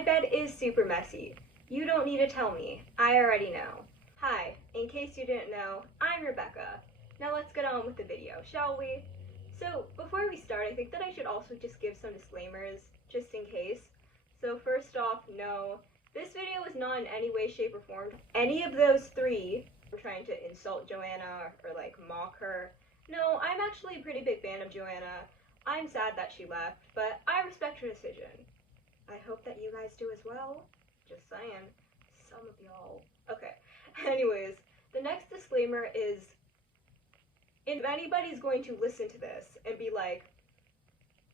My bed is super messy. You don't need to tell me. I already know. Hi, in case you didn't know, I'm Rebecca. Now let's get on with the video, shall we? So, before we start, I think that I should also just give some disclaimers, just in case. So first off, no, this video is not in any way, shape, or form any of those three were trying to insult Joanna or like mock her. No, I'm actually a pretty big fan of Joanna. I'm sad that she left, but I respect her decision. I hope that you guys do as well. Just saying. Some of y'all. Okay. Anyways, the next disclaimer is, if anybody's going to listen to this and be like,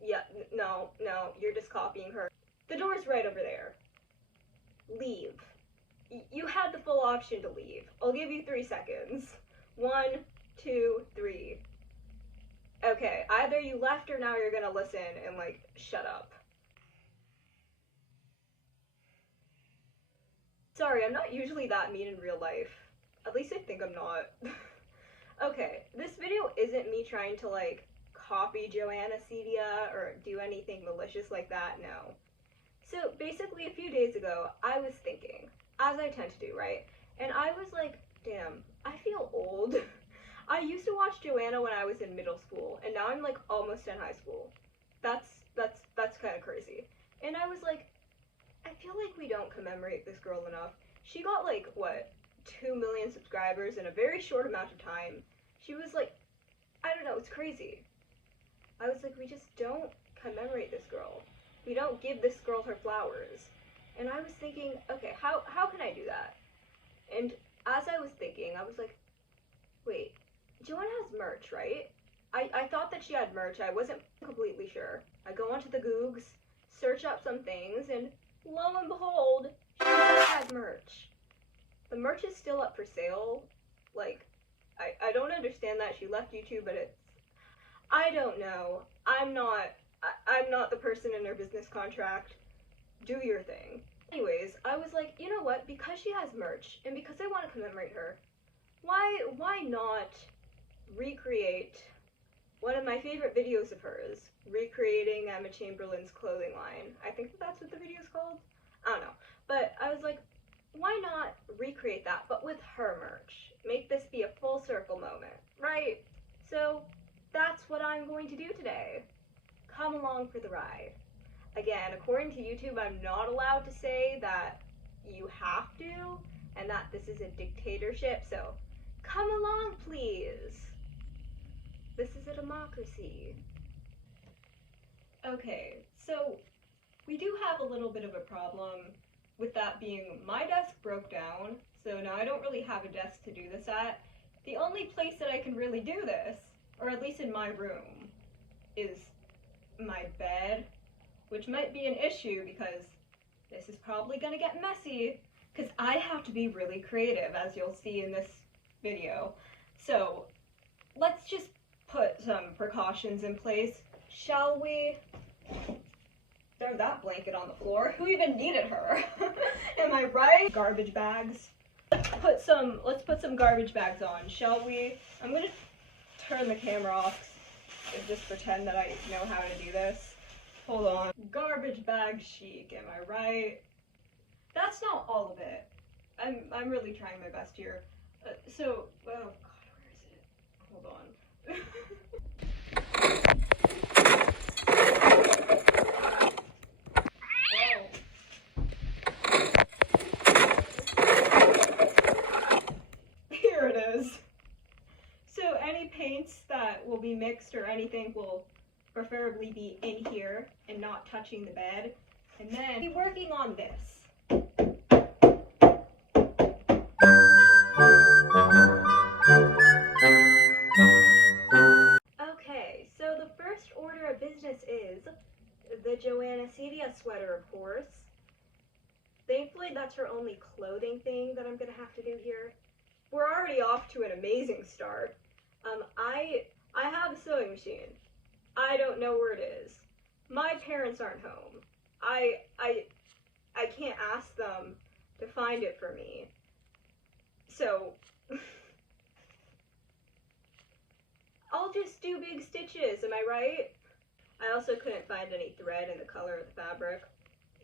yeah, no, you're just copying her, the door's right over there. Leave. You had the full option to leave. I'll give you 3 seconds. 1, 2, 3. Okay, either you left or now you're gonna listen and like, shut up. Sorry, I'm not usually that mean in real life. At least I think I'm not. Okay, this video isn't me trying to like copy Joana Ceddia or do anything malicious like that, no. So basically a few days ago, I was thinking, as I tend to do, right? And I was like, damn, I feel old. I used to watch Joanna when I was in middle school, and now I'm like almost in high school. That's kind of crazy. And I was like, I feel like we don't commemorate this girl enough. She got like, what, 2 million subscribers in a very short amount of time. She was like, I don't know, it's crazy. I was like, we just don't commemorate this girl. We don't give this girl her flowers. And I was thinking, okay, how can I do that? And as I was thinking, I was like, wait, Joanna has merch, right? I thought that she had merch. I wasn't completely sure. I go onto the Googs, search up some things, and lo and behold, she has merch. The merch is still up for sale. Like, I don't understand that. She left YouTube, but it's, I don't know. I'm not the person in her business contract. Do your thing. Anyways, I was like, you know what? Because she has merch, and because I want to commemorate her, why not recreate one of my favorite videos of hers, recreating Emma Chamberlain's clothing line. I think that's what the video is called. I don't know. But I was like, why not recreate that, but with her merch? Make this be a full circle moment, right? So that's what I'm going to do today. Come along for the ride. Again, according to YouTube, I'm not allowed to say that you have to, and that this is a dictatorship, so come along, please. This is a democracy. Okay, so we do have a little bit of a problem with that being my desk broke down, so now I don't really have a desk to do this at. The only place that I can really do this, or at least in my room, is my bed, which might be an issue because this is probably gonna get messy, because I have to be really creative, as you'll see in this video. So let's just put some precautions in place, shall we? Throw that blanket on the floor. Who even needed her? Am I right? Garbage bags. Let's put some garbage bags on, shall we? I'm gonna turn the camera off and just pretend that I know how to do this. Hold on. Garbage bag chic, am I right? That's not all of it. I'm really trying my best here. Oh god, where is it? Hold on. Here it is. So any paints that will be mixed or anything will preferably be in here and not touching the bed. And then be working on this. Okay, so the first order of business is the Joana Ceddia sweater, of course. Thankfully, that's her only clothing thing that I'm gonna have to do here. We're already off to an amazing start. I have a sewing machine. I don't know where it is. My parents aren't home. I can't ask them to find it for me. So I'll just do big stitches, am I right? I also couldn't find any thread in the color of the fabric.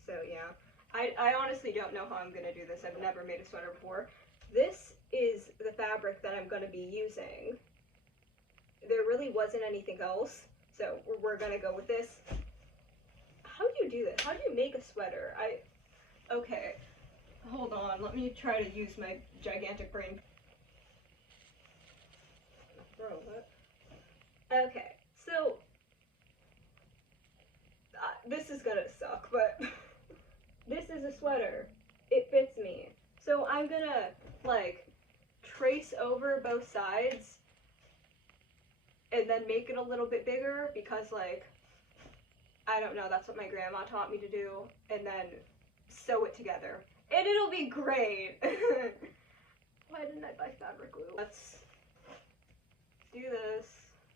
So yeah, I I honestly don't know how I'm gonna do this. I've never made a sweater before. This is the fabric that I'm gonna be using. There really wasn't anything else, so we're gonna go with this. How do you do this? How do you make a sweater? Okay, hold on, let me try to use my gigantic brain. Bro, what? Okay, so, this is gonna suck, but this is a sweater. It fits me. So I'm gonna, like, trace over both sides and then make it a little bit bigger because, like, I don't know, that's what my grandma taught me to do, and then sew it together. And it'll be great! Why didn't I buy fabric glue? Let's do this.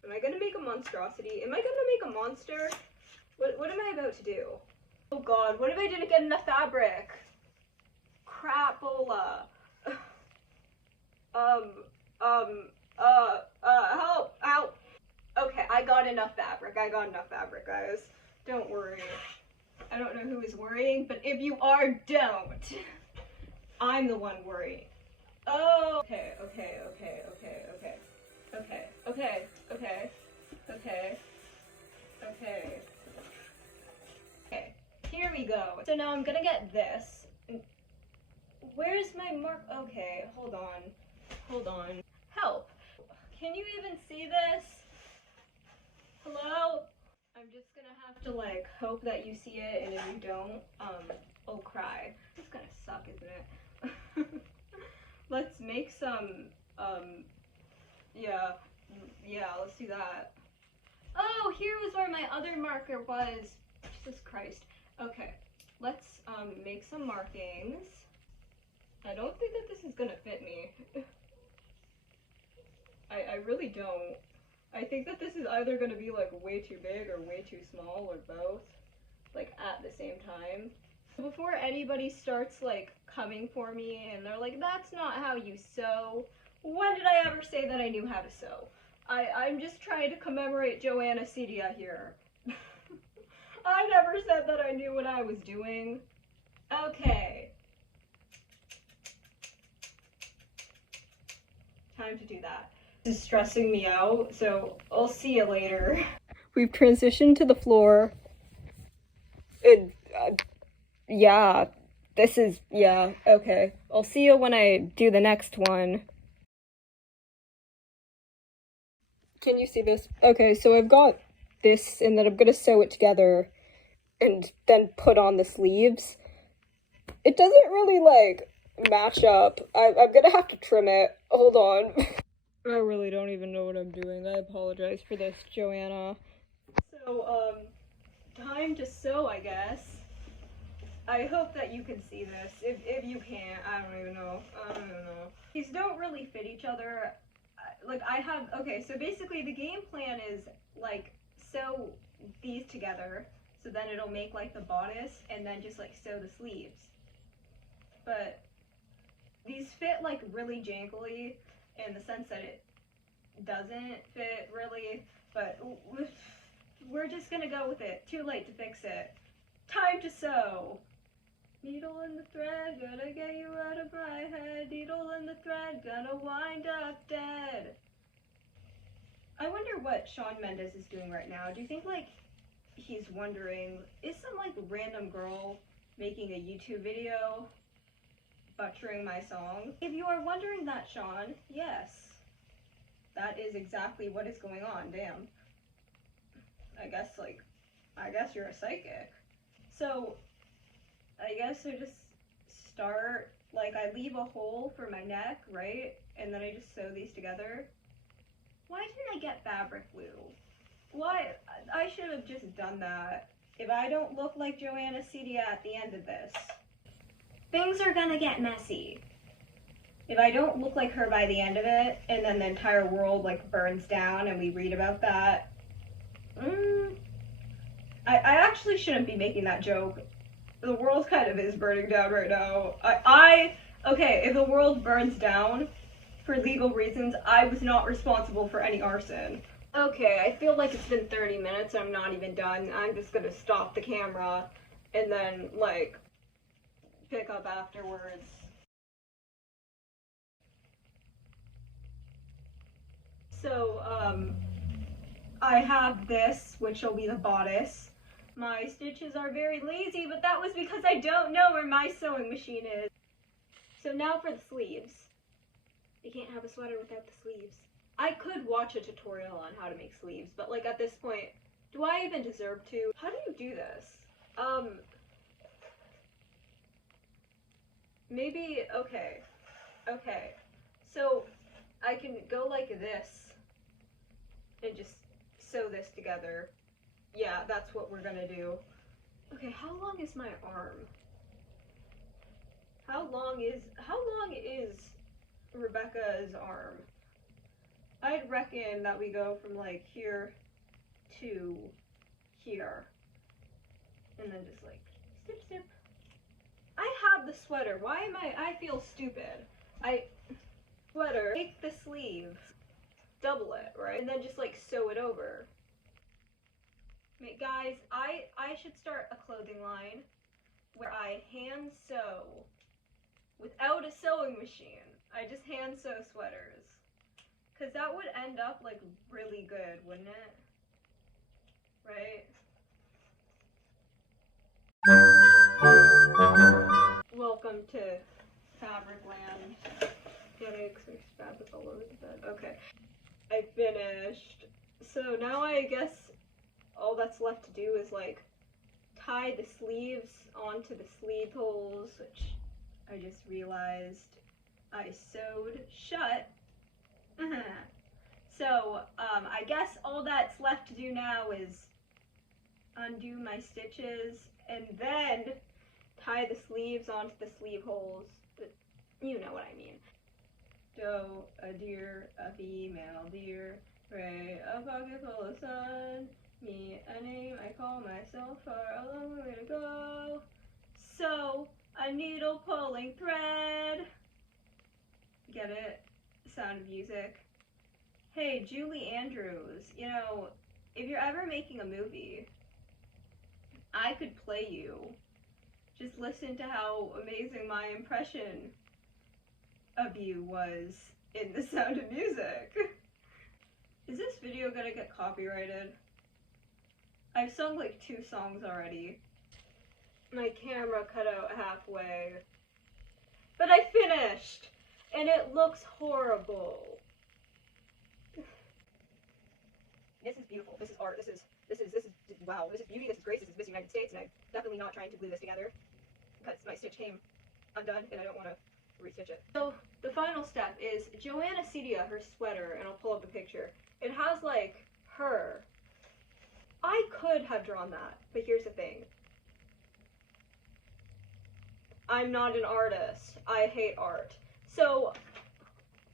Am I gonna make a monstrosity? Am I gonna make a monster? What am I about to do? Oh god, what if I didn't get enough fabric? Crapola. Help! Okay, I got enough fabric, guys. Don't worry. I don't know who is worrying, but if you are, don't. I'm the one worrying. Oh, okay. Here we go. So now I'm gonna get this. Where's my mark? Okay, hold on. Help. Can you even see this? Hello? I'm just gonna have to, like, hope that you see it, and if you don't, I'll cry. It's gonna suck, isn't it? Let's make some, yeah, let's do that. Oh, here was where my other marker was. Jesus Christ. Okay, let's, make some markings. I don't think that this is gonna fit me. I really don't. I think that this is either gonna be, like, way too big or way too small, or both, like, at the same time. Before anybody starts, like, coming for me and they're like, that's not how you sew, when did I ever say that I knew how to sew? I'm just trying to commemorate Joana Ceddia here. I never said that I knew what I was doing. Okay. Time to do that. This is stressing me out, so I'll see you later. We've transitioned to the floor. Yeah, okay. I'll see you when I do the next one. Can you see this? Okay, so I've got this, and then I'm gonna sew it together and then put on the sleeves. It doesn't really, like, match up. I'm gonna have to trim it. Hold on. I really don't even know what I'm doing. I apologize for this, Joanna. So, time to sew, I guess. I hope that you can see this. If you can't, I don't even know. These don't really fit each other. Like, okay, so basically the game plan is, like, sew these together, so then it'll make, like, the bodice, and then just, like, sew the sleeves. But these fit, like, really jangly, in the sense that it doesn't fit really, but we're just gonna go with it. Too late to fix it. Time to sew! Needle in the thread, gonna get you out of my head. Needle in the thread, gonna wind up dead. I wonder what Shawn Mendes is doing right now. Do you think, like, he's wondering, is some, like, random girl making a YouTube video butchering my song? If you are wondering that, Shawn, yes. That is exactly what is going on, damn. I guess you're a psychic. So, I guess I just start, like, I leave a hole for my neck, right? And then I just sew these together. Why didn't I get fabric glue? Why? I should have just done that. If I don't look like Joana Ceddia at the end of this, things are gonna get messy. If I don't look like her by the end of it, and then the entire world, like, burns down and we read about that, I actually shouldn't be making that joke. The world kind of is burning down right now. Okay, if the world burns down for legal reasons, I was not responsible for any arson. Okay, I feel like it's been 30 minutes, I'm not even done. I'm just gonna stop the camera and then, like, pick up afterwards. So, I have this, which will be the bodice. My stitches are very lazy, but that was because I don't know where my sewing machine is. So now for the sleeves. You can't have a sweater without the sleeves. I could watch a tutorial on how to make sleeves, but like at this point, do I even deserve to? How do you do this? Maybe, okay. So I can go like this and just sew this together. Yeah, that's what we're gonna do. Okay, how long is my arm? How long is Rebecca's arm? I'd reckon that we go from like here to here. And then just like snip snip. I have the sweater. Why am I feel stupid. Sweater, take the sleeve, double it, right? And then just like sew it over. Wait, guys, I should start a clothing line where I hand sew without a sewing machine. I just hand sew sweaters. Cause that would end up like really good, wouldn't it? Right? Welcome to Fabric Land. Headaches, there's fabric all over the bed. Okay. I finished. So now I guess all that's left to do is like tie the sleeves onto the sleeve holes, which I just realized I sewed shut. So I guess all that's left to do now is undo my stitches and then tie the sleeves onto the sleeve holes. But you know what I mean. Doe, a deer, a female deer, Ray, a pocket full of sun, me, a name I call myself, far a long way to go. So, a needle pulling thread. Get it? Sound of Music. Hey, Julie Andrews, you know, if you're ever making a movie, I could play you. Just listen to how amazing my impression of you was in The Sound of Music. Is this video gonna get copyrighted? I've sung like 2 songs already. My camera cut out halfway. But I finished! And it looks horrible. This is beautiful. This is art. This is wow. This is beauty. This is grace. This is Miss United States, and I'm definitely not trying to glue this together because my stitch came undone and I don't want to restitch it. So the final step is Joana Ceddia, her sweater, and I'll pull up a picture. It has like her. I could have drawn that, but here's the thing. I'm not an artist. I hate art. So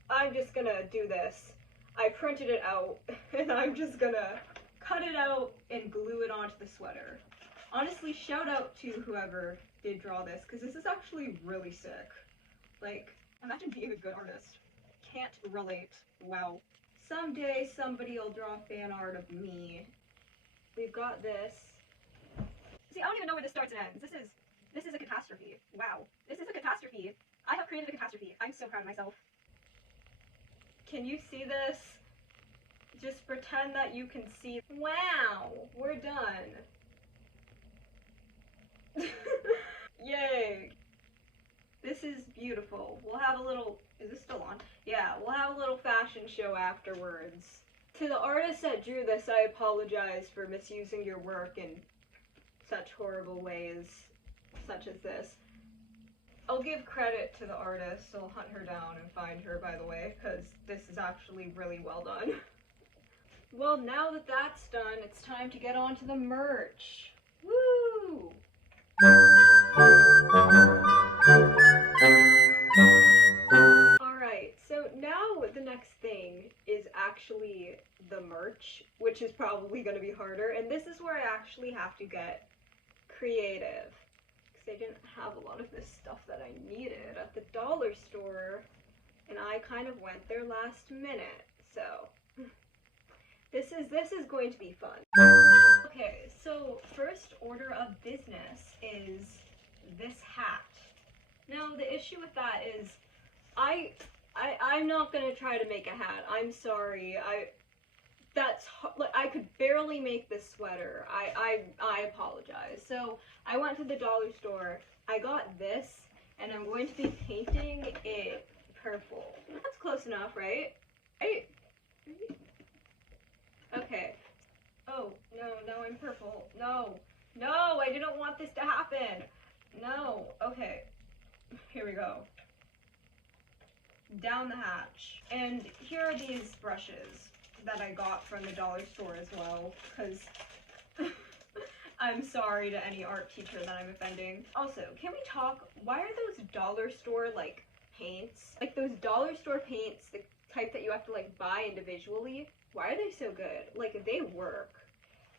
I'm just gonna do this. I printed it out and I'm just gonna cut it out and glue it onto the sweater. Honestly, shout out to whoever did draw this because this is actually really sick. Like, imagine being a good artist. Can't relate. Wow. Someday somebody will draw fan art of me. We've got this. See, I don't even know where this starts and ends. This is a catastrophe. Wow. This is a catastrophe. I have created a catastrophe. I'm so proud of myself. Can you see this? Just pretend that you can see. Wow, we're done. Yay. This is beautiful. We'll have a little, is this still on? Yeah, we'll have a little fashion show afterwards. To the artist that drew this, I apologize for misusing your work in such horrible ways, such as this. I'll give credit to the artist. I'll hunt her down and find her, by the way, because this is actually really well done. Well, now that that's done, it's time to get on to the merch. Woo! Alright, so now the next thing is actually the merch, which is probably going to be harder, and this is where I actually have to get creative. I didn't have a lot of this stuff that I needed at the dollar store, and I kind of went there last minute, so this is going to be fun. Okay, so first order of business is this hat. No, the issue with that is I'm not gonna try to make a hat. I'm sorry. Like, I could barely make this sweater. I apologize. So I went to the dollar store. I got this, and I'm going to be painting it purple. That's close enough, right? Right? Okay. Oh, no, now I'm purple. No. No, I didn't want this to happen. No. Okay. Here we go. Down the hatch. And here are these brushes that I got from the dollar store as well, because I'm sorry to any art teacher that I'm offending. Also, can we talk, why are those dollar store, like, paints? Like, those dollar store paints, the type that you have to, like, buy individually, why are they so good? Like, they work.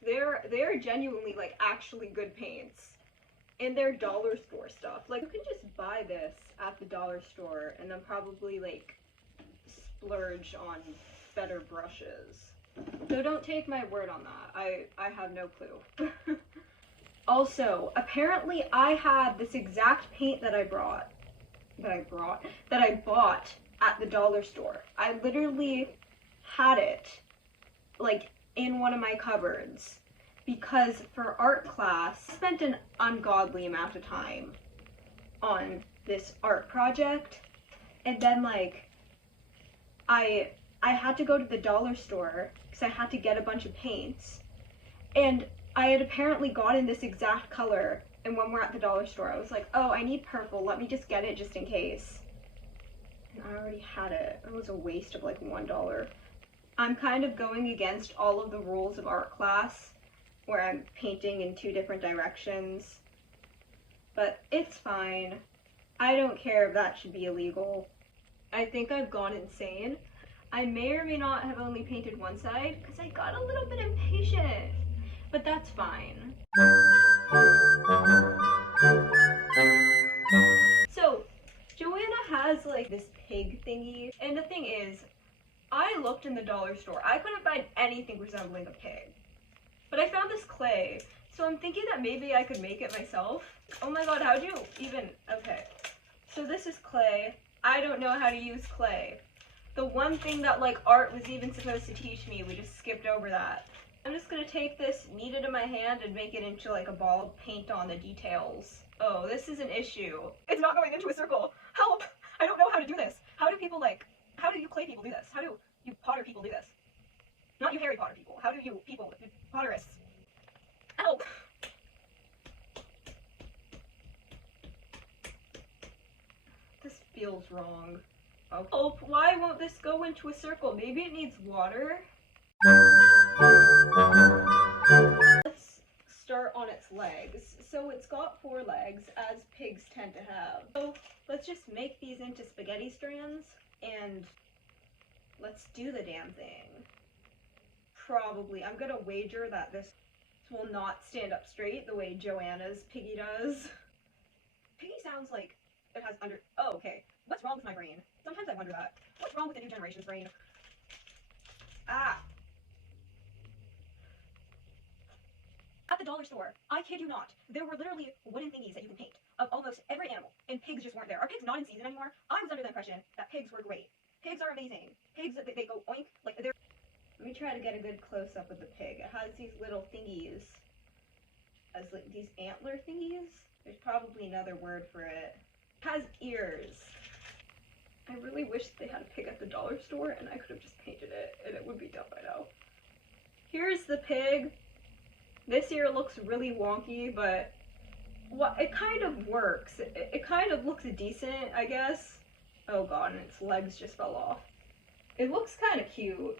They're genuinely, like, actually good paints. And they're dollar store stuff. Like, you can just buy this at the dollar store and then probably, like, splurge on better brushes. So don't take my word on that. I have no clue. Also, apparently I had this exact paint that I bought at the dollar store. I literally had it, like, in one of my cupboards, because for art class, I spent an ungodly amount of time on this art project, and then, like, I had to go to the dollar store because I had to get a bunch of paints, and I had apparently gotten this exact color, and when we're at the dollar store, I was like, oh, I need purple, let me just get it just in case. And I already had it. It was a waste of like $1. I'm kind of going against all of the rules of art class, where I'm painting in 2 different directions, but it's fine. I don't care if that should be illegal. I think I've gone insane. I may or may not have only painted one side because I got a little bit impatient, but that's fine. So, Joanna has like this pig thingy, and the thing is, I looked in the dollar store. I couldn't find anything resembling a pig. But I found this clay, so I'm thinking that maybe I could make it myself. Oh my god, how'd you even, okay. So this is clay. I don't know how to use clay. The one thing that like art was even supposed to teach me, we just skipped over that. I'm just gonna take this, knead it in my hand, and make it into like a ball of paint on the details. Oh, this is an issue. It's not going into a circle. Help! I don't know how to do this. How do you clay people do this? How do you Potter people do this? Not you Harry Potter people. How do you people, you Potterists? Help! This feels wrong. Oh, help! Why won't this go into a circle? Maybe it needs water? Let's start on its legs. So it's got 4 legs, as pigs tend to have. So let's just make these into spaghetti strands, and let's do the damn thing. Probably. I'm gonna wager that this will not stand up straight the way Joanna's piggy does. Piggy sounds like it has under... Oh, okay. What's wrong with my brain? Sometimes I wonder that. What's wrong with the new generation's brain? Ah! At the dollar store, I kid you not, there were literally wooden thingies that you can paint of almost every animal, and pigs just weren't there. Are pigs not in season anymore? I was under the impression that pigs were great. Pigs are amazing. Pigs, they go oink, like they're... Let me try to get a good close-up of the pig. It has these little thingies, as like these antler thingies. There's probably another word for it. It has ears. I really wish they had a pig at the dollar store and I could have just painted it and it would be done by now. Here's the pig. This ear looks really wonky, but it kind of works. It kind of looks decent, I guess. Oh god, and its legs just fell off. It looks kind of cute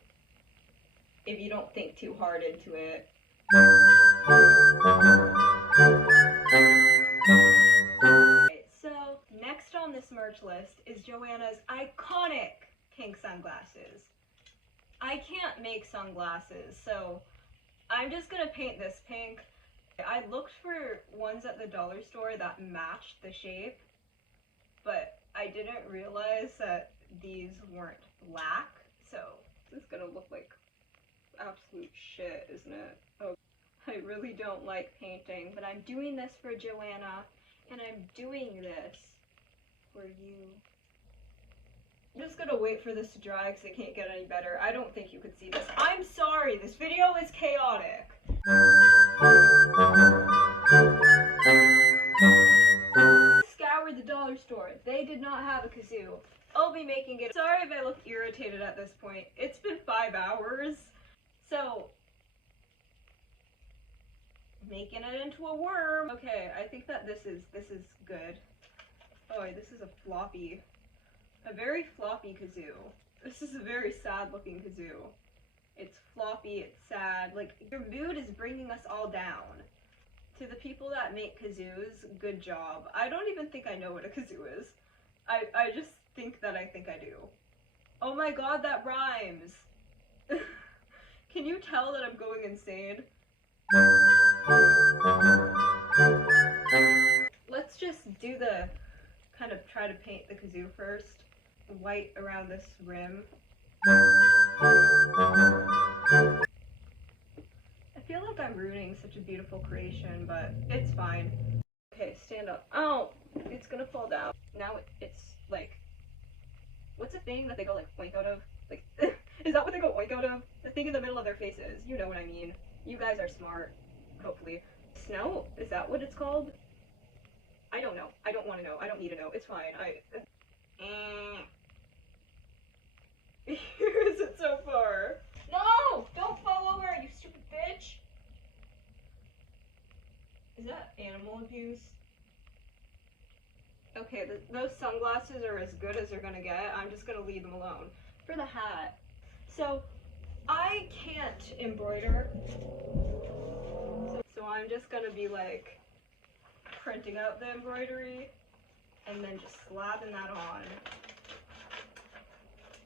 if you don't think too hard into it. Okay, so next on this merch list is Joanna's iconic pink sunglasses. I can't make sunglasses, so I'm just gonna paint this pink. I looked for ones at the dollar store that matched the shape, but I didn't realize that these weren't black, so this is gonna look like absolute shit, isn't it? Oh, I really don't like painting, but I'm doing this for Joanna, and I'm doing this were you? I'm just gonna wait for this to dry because it can't get any better. I don't think you could see this. I'm sorry, this video is chaotic. Scoured the dollar store. They did not have a kazoo. I'll be making it. Sorry if I look irritated at this point. It's been 5 hours. So, making it into a worm. Okay, I think that this is good. Oh, this is a very floppy kazoo. This is a very sad looking kazoo. It's floppy, it's sad. Like, your mood is bringing us all down. To the people that make kazoos, good job. I don't even think I know what a kazoo is. I just think that I think I do. Oh my god, that rhymes. Can you tell that I'm going insane? Let's just do the kind of try to paint the kazoo first. White around this rim. I feel like I'm ruining such a beautiful creation, but it's fine. Okay, stand up. Oh, it's gonna fall down. Now it's like, what's the thing that they go like oink out of? Like, is that what they go oink out of? The thing in the middle of their faces. You know what I mean. You guys are smart, hopefully. Snout? Is that what it's called? I don't know. I don't want to know. I don't need to know. It's fine. Here is it so far? No! Don't fall over, you stupid bitch! Is that animal abuse? Okay, those sunglasses are as good as they're gonna get. I'm just gonna leave them alone. For the hat. So, I can't embroider. So I'm just gonna be like printing out the embroidery and then just slapping that on.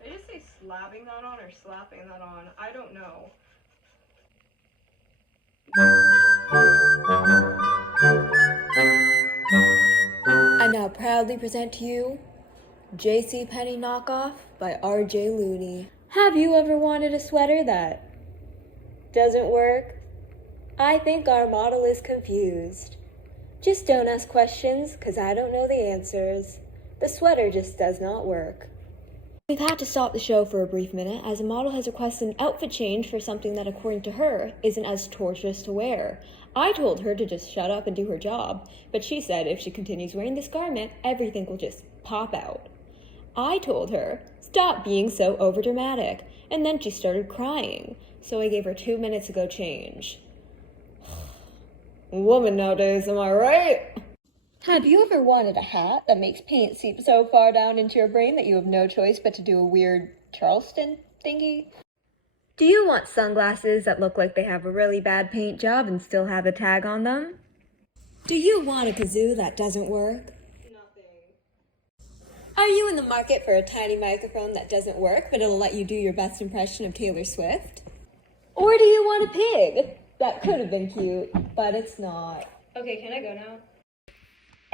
Did I just say slapping that on or slapping that on? I don't know. I now proudly present to you JCPenney Knockoff by RJ Looney. Have you ever wanted a sweater that doesn't work? I think our model is confused. Just don't ask questions, cause I don't know the answers. The sweater just does not work. We've had to stop the show for a brief minute as a model has requested an outfit change for something that, according to her, isn't as torturous to wear. I told her to just shut up and do her job, but she said if she continues wearing this garment, everything will just pop out. I told her, stop being so overdramatic, and then she started crying, so I gave her 2 minutes to go change. Woman nowadays, am I right? Have you ever wanted a hat that makes paint seep so far down into your brain that you have no choice but to do a weird Charleston thingy? Do you want sunglasses that look like they have a really bad paint job and still have a tag on them? Do you want a kazoo that doesn't work? Nothing. Are you in the market for a tiny microphone that doesn't work but it'll let you do your best impression of Taylor Swift? Or do you want a pig? That could have been cute, but it's not. Okay, can I go now?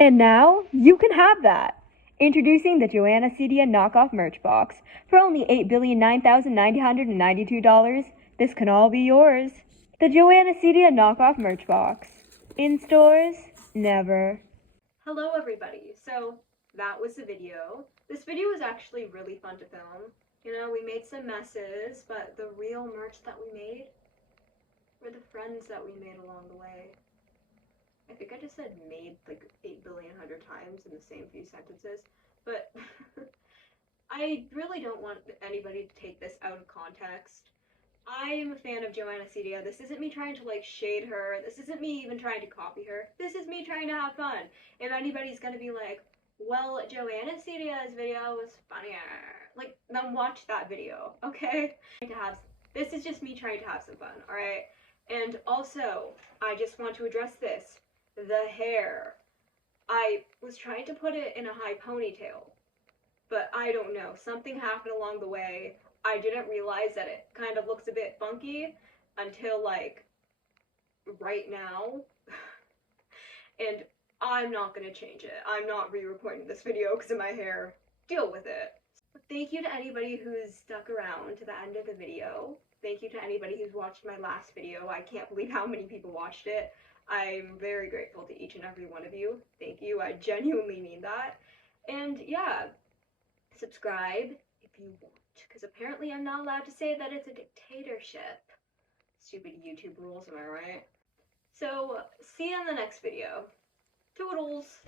And now, you can have that! Introducing the Joana Ceddia knockoff merch box. For only $8,009,992, this can all be yours. The Joana Ceddia knockoff merch box. In stores, never. Hello everybody. So, that was the video. This video was actually really fun to film. You know, we made some messes, but the real merch that we made were the friends that we made along the way. I think I just said made like 8 billion hundred times in the same few sentences, but I really don't want anybody to take this out of context. I am a fan of Joana Ceddia. This isn't me trying to like shade her. This isn't me even trying to copy her. This is me trying to have fun. If anybody's gonna be like, well, Joana Ceddia's video was funnier, like, then watch that video, okay? This is just me trying to have some fun, alright? And also, I just want to address this. The hair. I was trying to put it in a high ponytail, but I don't know. Something happened along the way. I didn't realize that it kind of looks a bit funky until like right now. And I'm not gonna change it. I'm not re-recording this video because of my hair. Deal with it. Thank you to anybody who's stuck around to the end of the video. Thank you to anybody who's watched my last video. I can't believe how many people watched it. I'm very grateful to each and every one of you. Thank you. I genuinely mean that. And yeah, subscribe if you want, because apparently I'm not allowed to say that it's a dictatorship. Stupid YouTube rules, am I right? So, see you in the next video. Toodles!